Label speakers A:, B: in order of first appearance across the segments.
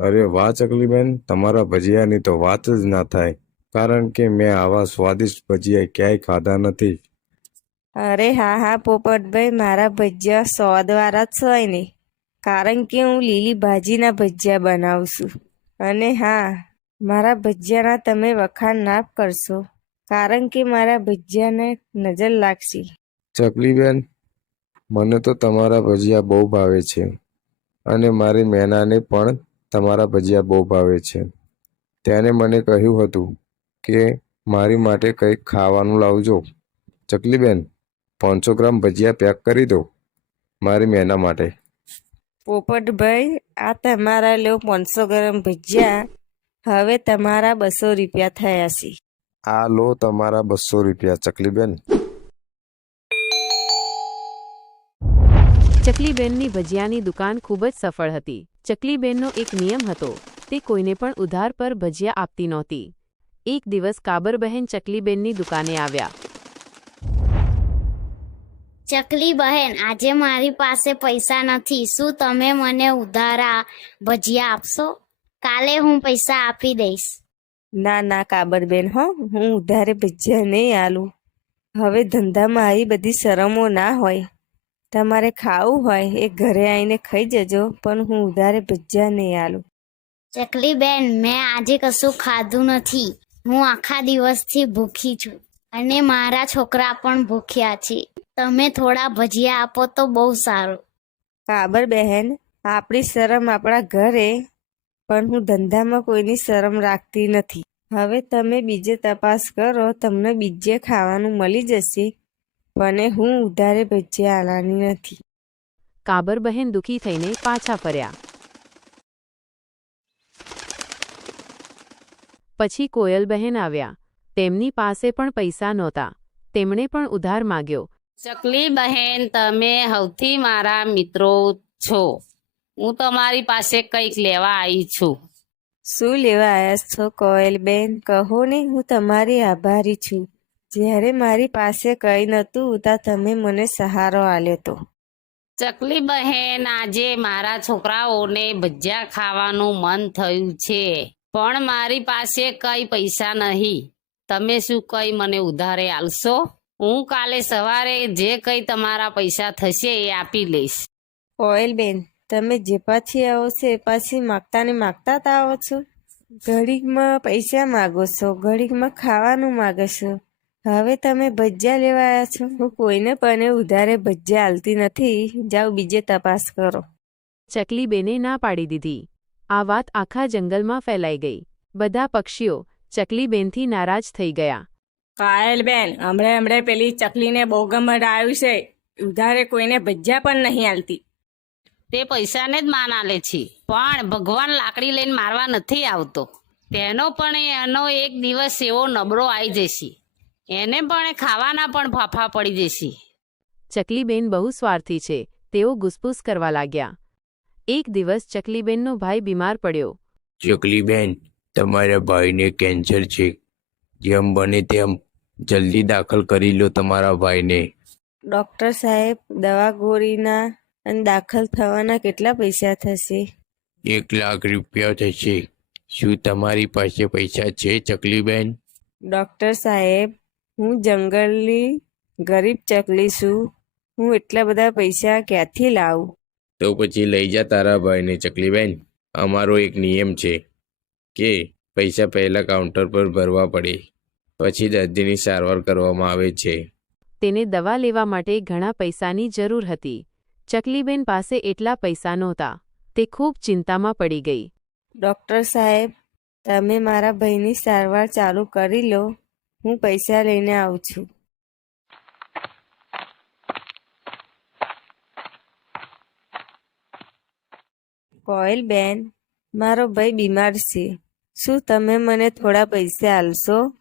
A: અરે વાહ, ચકલીબેન. તમારા ભજીયાની તો વાત જ ના થાય. કારણ કે મેં આવા સ્વાદિષ્ટ ભજીયા ક્યાંય ખાધા નથી.
B: અરે હા હા, પોપટભાઈ, મારા ભજીયા સ્વાદવાળા જ હોય ને કારણ કે હું લીલી ભાજીના ભજીયા બનાવું છું. અને હા મારા ભજીયાના તમે વખાણ ના કરશો કારણ કે મારા ભજીયાને નજર લાગશે.
A: ચકલીબેન મને તો તમારા ભજીયા બહુ ભાવે છે અને મારી મેનાને પણ તમારા ભજીયા બહુ ભાવે છે. તેને મને કહ્યું હતું કે મારી માટે કંઈક ખાવાનું લાવજો. ચકલીબેન પાંચસો ગ્રામ ભજીયા પેક કરી દો મારી મેના માટે.
B: પોપટભાઈ આ તમારા લો પાંચસો ગ્રામ ભજીયા. હવે તમારા બસો રૂપિયા થયા છે.
A: આ લો તમારા બસો રૂપિયા ચકલીબેન.
C: ચકલીબેનની ભજીયાની દુકાન ખૂબ જ સફળ હતી. ચકલીબેનનો એક નિયમ હતો તે કોઈને પણ ઉધાર પર ભજીયા આપતી નહોતી. એક દિવસ કાબરબહેન ચકલીબેનની દુકાને આવ્યા.
D: ચકલી બહેન આજે મારી પાસે પૈસા નથી. શું તમે મને ઉધારા ભજીયા આપશો? કાલે હું પૈસા આપી દઈશ.
B: ના ના કાબરબેન હો હું ઉધારે ભજીયા નહીં આલું. હવે ધંધામાં આવી બધી શરમો ના હોય. તમારે ખાવું હોય એ ઘરે આવીને ખાઈ જજો પણ હું ઉધારે ભજીયા નહીં આલું.
D: ચકલી બેન મેં આજે કશું ખાધું નથી. હું આખા દિવસથી ભૂખી છું અને મારા છોકરા પણ ભૂખ્યા છે. તમે થોડા ભજીયા આપો તો બહુ સારું.
B: કાબર બહેન આપણી શરમ આપણા ઘરે પણ હું ધંધામાં કોઈની શરમ રાખતી નથી. હવે તમે બીજે તપાસ કરો તમને બીજે ખાવાનું મળી જશે. પણ હું ઉધારે ભજીયા આલાની નથી.
C: કાબરબહેન દુઃખી થઈને પાછા ફર્યા. પછી કોયલબહેન આવ્યા. તેમની પાસે પણ પૈસા નહોતા. તેમણે પણ ઉધાર માગ્યો.
E: ચકલી બહેન તમે સૌથી મારા મિત્રો છો. હું તમારી પાસે કંઈક લેવા આવી છું.
B: શું લેવા આવ્યા છો કોયલબેન કહો ને હું તમારી આભારી છું. જ્યારે મારી પાસે કંઈ નહોતું ત્યાં તમે મને સહારો આલ્યો તો.
E: ચકલી બહેન આજે મારા છોકરાઓને ભજીયા ખાવાનું મન થયું છે. પણ મારી પાસે કઈ પૈસા નહીં. તમે શું કઈ મને ઉધારે આલશો? હું કાલે સવારે જે કઈ તમારા પૈસા થશે એ આપી લઈશ.
B: કોયલબેન તમે જે પાછી આવો છો એ પાછી માગતા ને માગતા જ આવો છો? ઘડીકમાં પૈસા માગો છો ઘડીકમાં ખાવાનું માગો છો. હવે તમે ભજીયા લેવા આવ્યા છો? હું કોઈને પણ ઉધારે ભજીયા આલતી નથી. જાઓ બીજે તપાસ કરો.
C: ચકલીબેને ના પાડી દીધી. આ વાત આખા જંગલમાં ફેલાઈ ગઈ. બધા પક્ષીઓ ચકલીબેનથી નારાજ થઈ ગયા.
F: કાયલ બેન હમણે હમણે પેલી ચકલીને બહુ ગમડ આવ્યું છે. ઉધારે કોઈને ભજીયા પણ નહીં આલતી.
E: તે પૈસાને જ માન આલે છે. પણ ભગવાન લાકડી લઈને મારવા નથી આવતો. તેનો પણ એનો એક દિવસ એવો નબળો આવી જશે. એને પણ ખાવાના પણ ફાફા પડી જશે.
C: ચકલીબેન બહુ સ્વાર્થી છે. તેઓ ગુસપુસ કરવા લાગ્યા. એક દિવસ ચકલીબેનનો ભાઈ બીમાર પડ્યો.
G: ચકલીબેન તમારા ભાઈને કેન્સર છે. જેમ બને તેમ જલ્દી દાખલ કરી લો તમારા ભાઈને.
B: ડૉક્ટર સાહેબ દવા ગોળીના અને દાખલ થવાના કેટલા પૈસા થશે?
G: એક લાખ રૂપિયા થશે. શું તમારી પાસે પૈસા છે ચકલીબેન?
B: ડૉક્ટર સાહેબ હું જંગલની ગરીબ ચકલી છું. હું એટલા બધા પૈસા ક્યાંથી લાવું?
G: તો પછી લઈ જા તારા ભાઈને ચકલીબેન. અમારો એક નિયમ છે કે પૈસા પહેલા કાઉન્ટર પર ભરવા પડે પછી દર્દીની સારવાર કરવામાં આવે છે.
C: તેને દવા લેવા માટે ઘણા પૈસાની જરૂર હતી. ચકલીબેન પાસે એટલા પૈસા નહોતા. તે ખૂબ ચિંતામાં પડી ગઈ.
B: ડૉક્ટર સાહેબ, તમે મારા ભાઈની સારવાર ચાલુ કરી લો. હું પૈસા લઈને આવું છું. કોયલ બેન, મારો ભાઈ બીમાર છે. શું તમે મને થોડા પૈસા આલશો?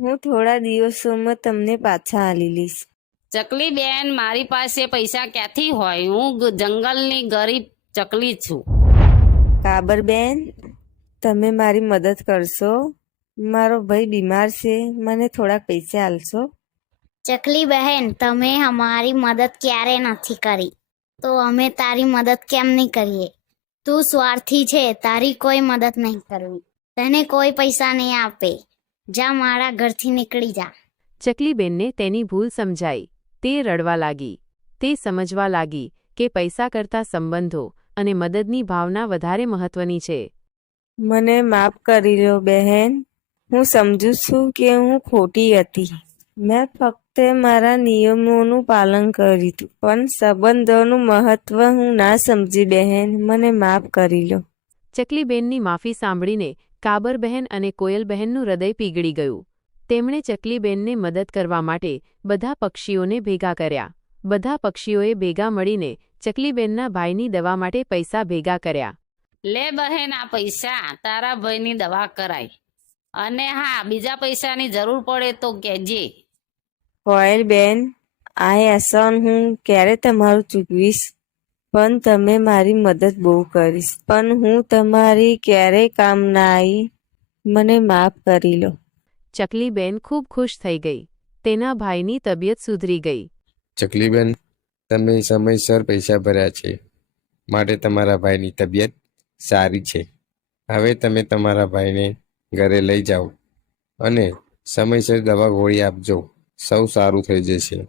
B: હું થોડા દિવસોમાં તમને પાછા આલી લઈશ.
E: ચકલી બેન મારી પાસે પૈસા ક્યાંથી હોય? હું જંગલની ગરીબ ચકલી છું.
B: કાબર બેન તમે મારી મદદ કરશો? મારો ભાઈ બીમાર છે મને થોડાક પૈસા આલશો
D: ચકલી બહેન તમે અમારી મદદ ક્યારે નથી કરી? તો અમે તારી મદદ કેમ નહીં કરીએ? તું સ્વાર્થી છે તારી કોઈ મદદ નહીં કરવી. તને કોઈ પૈસા નહીં આપે. જા મારા ઘરથી નીકળી જા.
C: ચકલીબેનને તેની ભૂલ સમજાઈ. તે રડવા લાગી તે સમજવા લાગી કે પૈસા કરતા સંબંધો અને મદદની ભાવના વધારે મહત્વની છે.
B: મને માફ કરી લો બહેન હું સમજુ છું કે હું ખોટી હતી. મેં ફક્ત મારા નિયમોનું પાલન કર્યું હતું પણ સંબંધોનું મહત્વ હું ના સમજી બહેન મને માફ કરી લો
C: ચકલીબેનની માફી સાંભળીને કાબરબહેન અને કોયલબહેનનું હૃદય પીગળી ગયું. તેમણે ચકલીબેનને મદદ કરવા માટે બધા પક્ષીઓને ભેગા કર્યા. બધા પક્ષીઓએ ભેગા મળીને ચકલીબેનના ભાઈની દવા માટે પૈસા ભેગા કર્યા.
E: લે બહેન આ પૈસા તારા ભાઈની દવા કરાય. અને હા બીજા પૈસાની જરૂર પડે તો કહેજે.
B: કોયલ બેન આ એસન હું ક્યારે તમારું ચૂકવીશ? પણ તમે મારી મદદ બહુ કરીશ. પણ હું તમારી ક્યારેય કામ ના આવી મને માફ કરી લો.
C: ચકલીબેન ખૂબ ખુશ થઈ ગઈ. તેના ભાઈની તબિયત સુધરી ગઈ.
A: ચકલીબેન તમે સમયસર પૈસા ભર્યા છે. માટે તમારા ભાઈની તબિયત સારી છે. હવે તમે તમારા ભાઈને ઘરે લઈ જાઓ અને સમયસર દવા ગોળી આપજો. સૌ સારું થઈ જશે.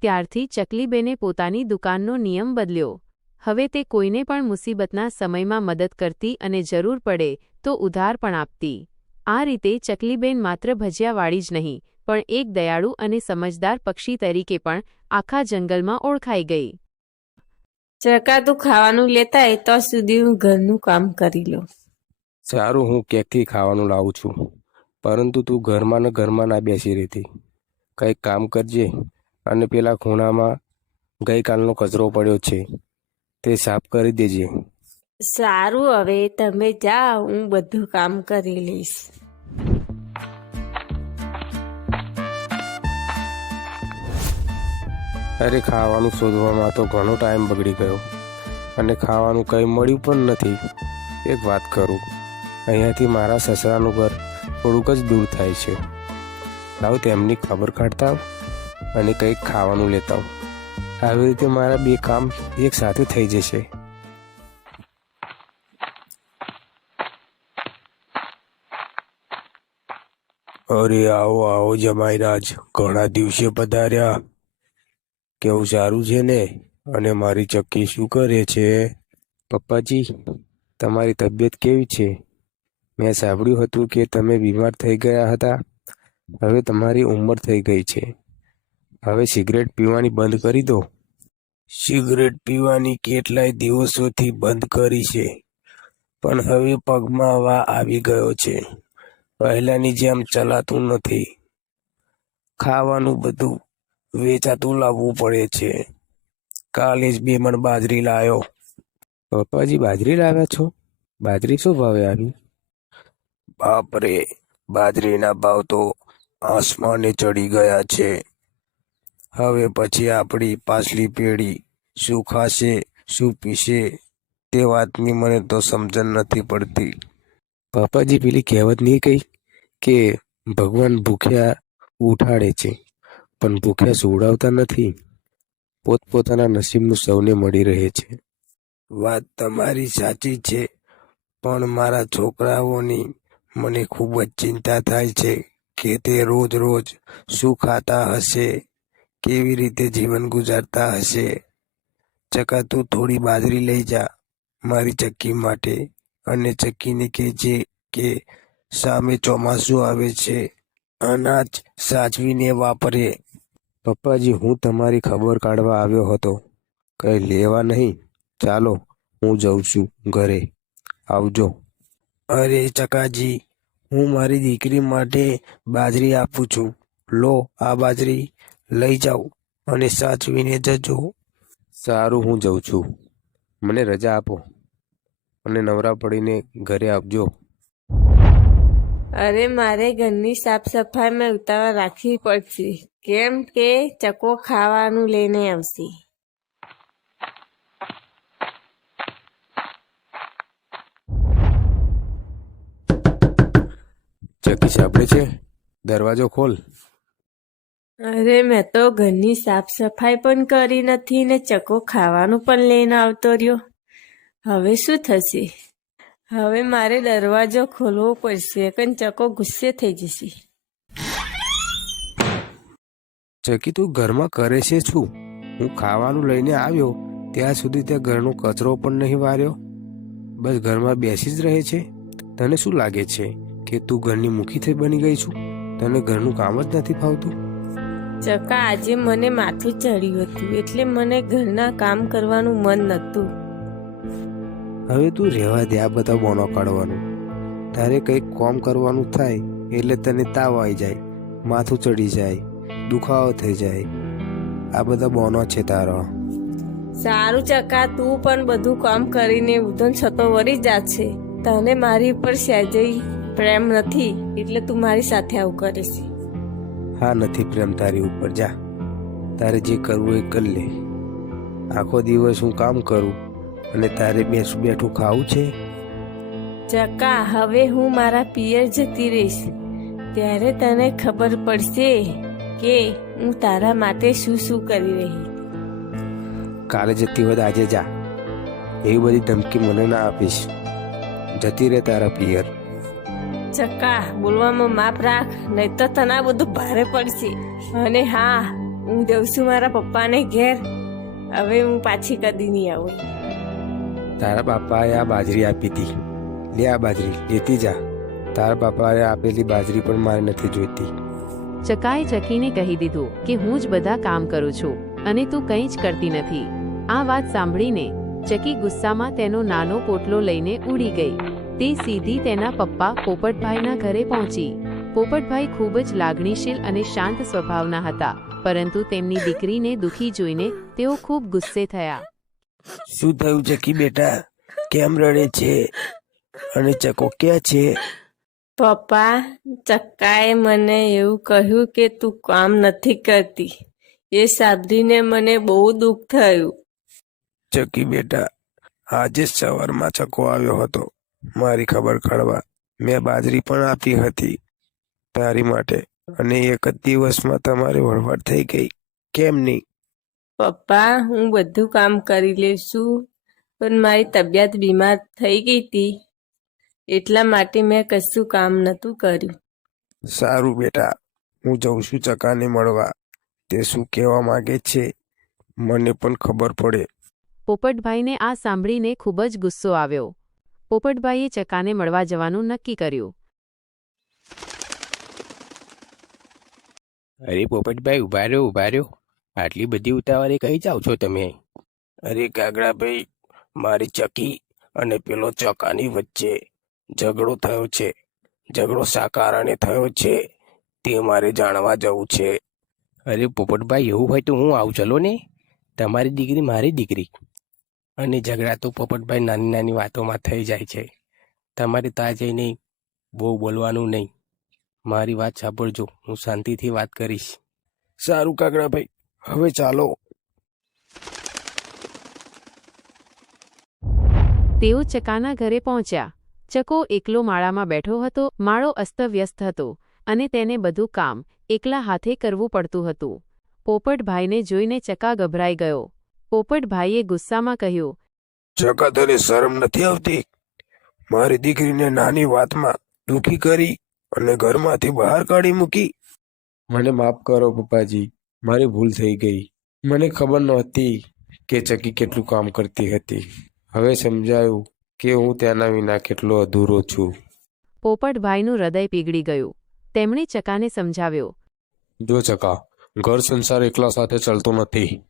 C: ત્યારથી ચકલીબેને પોતાની દુકાનનો નિયમ બદલ્યો. હવે તે કોઈને પણ મુસીબતના સમયમાં મદદ કરતી અને જરૂર પડે તો ઉધાર પણ આપતી. આ રીતે ચકલીબેન માત્ર ભજીયાવાળી જ નહીં પણ એક દયાળુ અને સમજદાર પક્ષી તરીકે પણ આખા જંગલમાં ઓળખાઈ ગઈ.
B: ચકાતું ખાવાનું લેતા તો સુધી હું ઘરનું કામ કરી લઉં.
H: સારું હું ક્યાંકથી ખાવાનું લાવું છું? પરંતુ તું ઘરમાં ને ઘરમાં ના બેસી રહેતી. કંઈક કામ કરજે. અને પેલા ખૂણામાં ગઈકાલનો કચરો પડ્યો છે. તે સાફ કરી દેજે.
B: સારું, હવે તમે જાઓ, હું બધું કામ કરી લઈશ.
H: અરે, ખાવાનું શોધવામાં તો ઘણો ટાઈમ બગડી ગયો. અને ખાવાનું કંઈ મળ્યું પણ નથી. એક વાત કરું, અહીંયાથી મારા સસરાનું ઘર થોડુંક જ દૂર થાય છે. લાવ તેમની ખબર કાઢતા અને કંઈક ખાવાનું લેતા આવી રીતે મારા બે કામ એક સાથે થઈ જશે. અરે આવો આવો જમાઈરાજ ઘણા દિવસે પધાર્યા. કેવું સારું છે ને? અને મારી ચક્કી શું કરે છે? પપ્પાજી, તમારી તબિયત કેવી છે? મેં સાંભળ્યું હતું કે તમે બીમાર થઈ ગયા હતા. હવે તમારી ઉંમર થઈ ગઈ છે. હવે સિગરેટ પીવાની બંધ કરી દો. સિગરેટ પીવાની કેટલાય દિવસોથી બંધ કરી છે. પણ હવે પગમાં વા આવી ગયો છે. પહેલાની જેમ ચલાતું નથી. ખાવાનું બધું વેચાતું લાવવું પડે છે. કાલે જ બે મણ બાજરી લાવ્યો પપ્પાજી બાજરી લાવ્યા છો? બાજરી શું ભાવે આવી બાપરે બાજરીના ભાવ તો આસમાને ચડી ગયા છે. હવે પછી આપણી પાછલી પેઢી શું ખાશે શું પીશે તે વાતની મને તો સમજણ નથી પડતી. પાપાજી પેલી કહેવત નહીં કહી કે ભગવાન ભૂખ્યા ઉઠાડે છે, પણ ભૂખ્યા સુવડાવતા નથી. પોતપોતાના નસીબનું સૌને મળી રહે છે. વાત તમારી સાચી છે, પણ મારા છોકરાઓની મને ખૂબ જ ચિંતા થાય છે કે તે રોજ રોજ શું ખાતા હશે, કેવી રીતે જીવન ગુજારતા હશે. ચકા તું થોડી બાજરી લઈ જા મારી ચક્કી માટે. અને ચક્કીને કહેજે કે સામે ચોમાસું આવે છે, અનાજ સાચવીને વાપરે. પપ્પાજી, હું તમારી ખબર કાઢવા આવ્યો હતો. કઈ લેવા નહીં. ચાલો, હું જઉં છું ઘરે. આવજો. અરે ચકાજી, હું મારી દીકરી માટે બાજરી આપું છું. લો, આ બાજરી લઈ જાઓ અને સાચવીને જજો. સારું, હું જઉં છું. મને રજા આપો. અને નવરા પડીને ઘરે આપજો
B: અરે મારે ઘરની સાફ સફાઈમાં ઉતાવળ રાખવી પડશે. કેમ કે ચકો ખાવાનું લઈને આવશે.
H: ચકી સાંભળે છે? દરવાજો ખોલ.
B: અરે મેં તો ઘરની સાફ સફાઈ પણ કરી નથી ને ચકો ખાવાનું પણ લઈને આવતો રહ્યો. હવે શું થશે? હવે મારે દરવાજો ખોલવો પડશે. કન ચકો ગુસ્સે થઈ જશે.
H: ચકી તું ઘરમાં કરે છે શું? હું ખાવાનું લઈને આવ્યો. ત્યાં સુધી ત્યાં ઘરનો કચરો પણ નહીં વાર્યો. બસ ઘરમાં બેસી જ રહે છે. તને શું લાગે છે કે તું ઘરની મુખી થઈ બની ગઈ છું? તને ઘરનું કામ જ નથી ફાવતું?
B: ચકા આજે મને માથું ચડ્યું હતું. એટલે મને ઘરના કામ કરવાનું મન નહોતું.
H: હવે તું રહેવા દે આ બધા બોનો કાઢવાનું. તારે કંઈક કોમ કરવાનું થાય એટલે તને તાવ આવી જાય માથું ચડી જાય દુખાવો થઈ જાય. આ બધા બોનો છે તારો.
B: સારું ચકા તું પણ બધું કામ કરીને ઉધન છતો વળી જા છે તને મારી ઉપર સહેજઈ પ્રેમ નથી એટલે તું મારી સાથે આવું કરે છે
H: હા નથી પ્રેમ તારી ઉપર. જા તારે જે કરવું એ કરી લે. આખો દિવસ હું કામ કરું અને તારે બેસું બેઠું ખાવું છે?
B: ચકા હવે હું મારા પિયર જતી રહીશ. ત્યારે તને ખબર પડશે કે હું તારા માટે શું શું કરી રહી.
H: કાલે જતી હોય આજે જા. એવી બધી ધમકી મને ના આપીશ. જતી રહે તારા પિયર.
B: ચક્કા બોલવામાં માપ રાખ નહીં તો તને આ બધું ભારે પડશે. અને હા હું જઉં છું મારા પપ્પાને ઘેર. હવે હું પાછી કદી નહીં આવું.
H: તારા બાપાએ આ બાજરી આપી હતી. લે આ બાજરી, લેતી જા. તારા બાપાએ આપેલી બાજરી પણ મારે નથી જોઈતી.
C: ચકાએ ચકીને કહી દીધું કે હું જ બધા કામ કરું છું અને તું કંઈ જ કરતી નથી. આ વાત સાંભળીને ચકી ગુસ્સામાં તેનો નાનો પોટલો લઈને ઉડી ગઈ. તે સીધી તેના પપ્પા પોપટભાઈના ઘરે પહોંચી. પોપટભાઈ ખૂબ જ લાગણીશીલ અને શાંત સ્વભાવના હતા, પરંતુ તેમની દીકરીને દુખી જોઈને તેઓ ખૂબ ગુસ્સે થયા.
H: શું થયું ચકી બેટા? કેમ રડે છે? અને ચકો ક્યાં છે?
B: પપ્પા ચક્કાએ મને એવું કહ્યું કે તું કામ નથી કરતી. એ સાંભળીને મને બહુ દુઃખ થયું.
H: ચકી બેટા આજે જ સવારમાં ચકો આવ્યો હતો. મારી ખબર કાઢવા મેં બાજરી પણ આપી હતી તારી માટે. અને એક જ દિવસમાં તમારી વળવાટ થઈ ગઈ. કેમ નહીં
B: પપ્પા હું બધું કામ કરી લેશું પણ મારી તબિયત બીમાર થઈ ગઈ હતી એટલા માટે મેં કશું કામ નહોતું કર્યું.
H: સારું બેટા હું જઉં છું ચકાને મળવા. તે શું કહેવા માગે છે મને પણ ખબર પડે.
C: પોપટભાઈને આ સાંભળીને ખૂબ જ ગુસ્સો આવ્યો. પોપટભાઈએ ચકાને મળવા જવાનું નક્કી કર્યું.
H: અરે પોપટભાઈ ઊભા રહ્યો ઊભા રહ્યો આટલી બધી ઉતાવળે કહી જાઓ છો તમે? અરે કાગડાભાઈ મારી ચકી અને પેલો ચકાની વચ્ચે ઝઘડો થયો છે. ઝઘડો શા કારણે થયો છે તે મારે જાણવા જવું છે. અરે પોપટભાઈ એવું હોય તો હું આવું ચલો ને? તમારી દીકરી મારી દીકરી. અને ઝઘડા તો પોપટભાઈ નાની નાની વાતોમાં થઈ જાય છે. તમારે ત્યાં જઈને બહુ બોલવાનું નહીં. મારી વાત સાંભળજો હું શાંતિથી વાત કરીશ. સારું કાગડાભાઈ હવે ચાલો.
C: તેઓ ચકાના ઘરે પહોંચ્યા. ચકો એકલો માળામાં બેઠો હતો માળો અસ્તવ્યસ્ત હતો અને તેને બધું કામ એકલા હાથે કરવું પડતું હતું. પોપટભાઈને જોઈને ચકા ગભરાઈ ગયો. પોપટભાઈએ ગુસ્સામાં કહ્યું
H: ચકા તને શરમ નથી આવતી? મારી દીકરીને નાની વાતમાં દુખી કરી અને ઘરમાંથી બહાર કાઢી મૂકી?
A: મને માફ કરો પપ્પાજી. મારી ભૂલ થઈ ગઈ. મને ખબર નહોતી કે ચકી કેટલું કામ કરતી હતી. હવે સમજાયું કે હું તેના વિના કેટલો અધૂરો છું.
C: પોપટભાઈનું હૃદય પીગળી ગયું. તેમણે ચકાને સમજાવ્યો.
A: જો ચકા ઘર સંસાર એકલા સાથે ચાલતો નથી.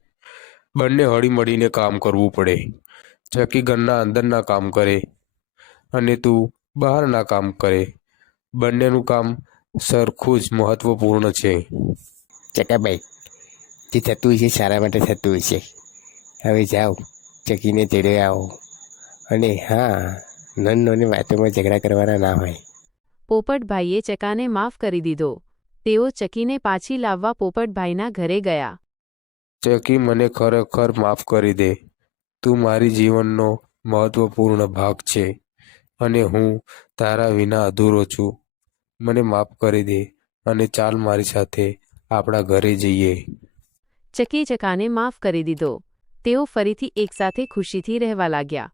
A: બંને હળીમળીને કામ કરવું પડે. ચકી ઘરના અંદરના કામ કરે અને તું બહારના કામ કરે. બંનેનું કામ સરખું જ મહત્વપૂર્ણ છે.
I: ચકાભાઈ જે થતું હશે સારા માટે થતું હશે હવે જાઓ ચકીને તેડે આવો. અને હા નનોની નાની વાતોમાં ઝઘડા કરવાના ના હોય.
C: પોપટભાઈએ ચકાને માફ કરી દીધો. તેઓ ચકીને પાછી લાવવા પોપટભાઈના ઘરે ગયા.
A: ચકી મને ખરેખર માફ કરી દે. તું મારી જીવનનો મહત્વપૂર્ણ ભાગ છે અને હું તારા વિના અધૂરો છું.
H: મને માફ કરી દે અને ચાલ મારી સાથે આપણા ઘરે જઈએ.
C: ચકી ચકાને માફ કરી દીધો. તેઓ ફરીથી એકસાથે ખુશીથી રહેવા લાગ્યા.